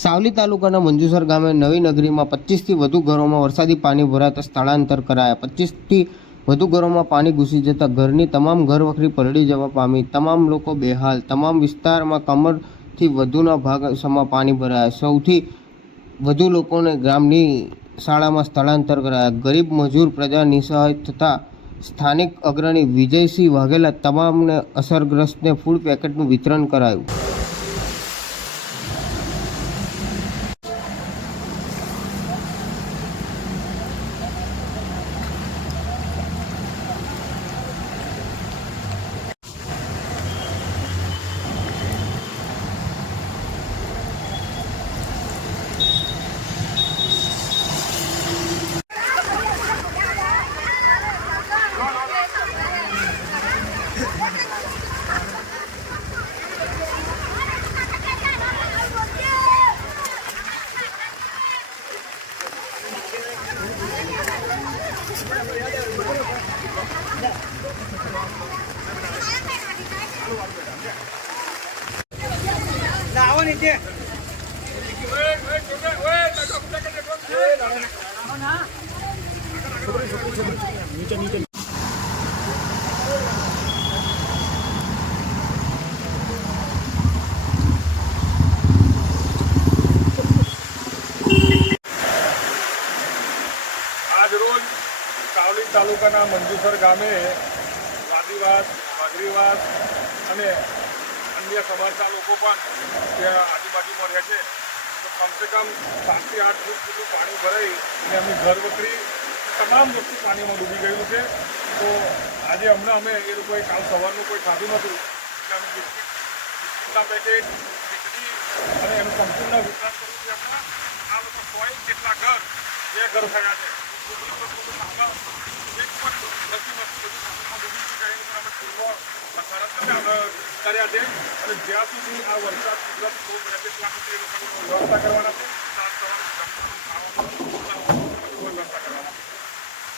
સાવલી તાલુકાના મંજુસર ગામે નવી નગરીમાં 25થી વધુ ઘરોમાં વરસાદી પાણી ભરાતા સ્થળાંતર કરાયા। 25થી વધુ ઘરોમાં પાણી ઘૂસી જતા ઘરની તમામ ઘરવખરી પલળી જવા પામી। તમામ લોકો બેહાલ। તમામ વિસ્તારમાં કમરથી વધુના ભાગમાં પાણી ભરાયા। સૌથી વધુ લોકોને ગામની શાળામાં સ્થળાંતર કરાયા। ગરીબ મજૂર પ્રજા નિસહાય થતા સ્થાનિક અગ્રણી વિજયસિંહ વાઘેલા તમામને અસરગ્રસ્તને ફૂડ પેકેટનું વિતરણ કરાયું। આજરોજ સાવલી તાલુકાના મંજુસર ગામે આદિવાસ વાઘરીવાસ અને અન્ય સમાજના લોકો પણ ત્યાં આજુબાજુમાં રહે છે। તો કમસે કમ 7થી 8 ફૂટ જેટલું પાણી ભરાઈ અને એમની ઘરવખરી તમામ વસ્તુ પાણીમાં ડૂબી ગયું છે। તો આજે હમણાં અમે એ લોકોએ કાલ સવારનું કોઈ ખાધું નહોતું એટલે અમે બિસ્કિટના પેકેટ ખીચડી અને એનું સંપૂર્ણ વિતરણ કર્યું છે। હમણાં આ લોકો 100 જેટલા ઘર 2 ઘર થયા છે। કર્યા છે અને જ્યાં સુધી આ વરસાદ કુદરત ખૂબ રહેશે ત્યાં સુધી એ લોકોની વ્યવસ્થા કરવાના છે।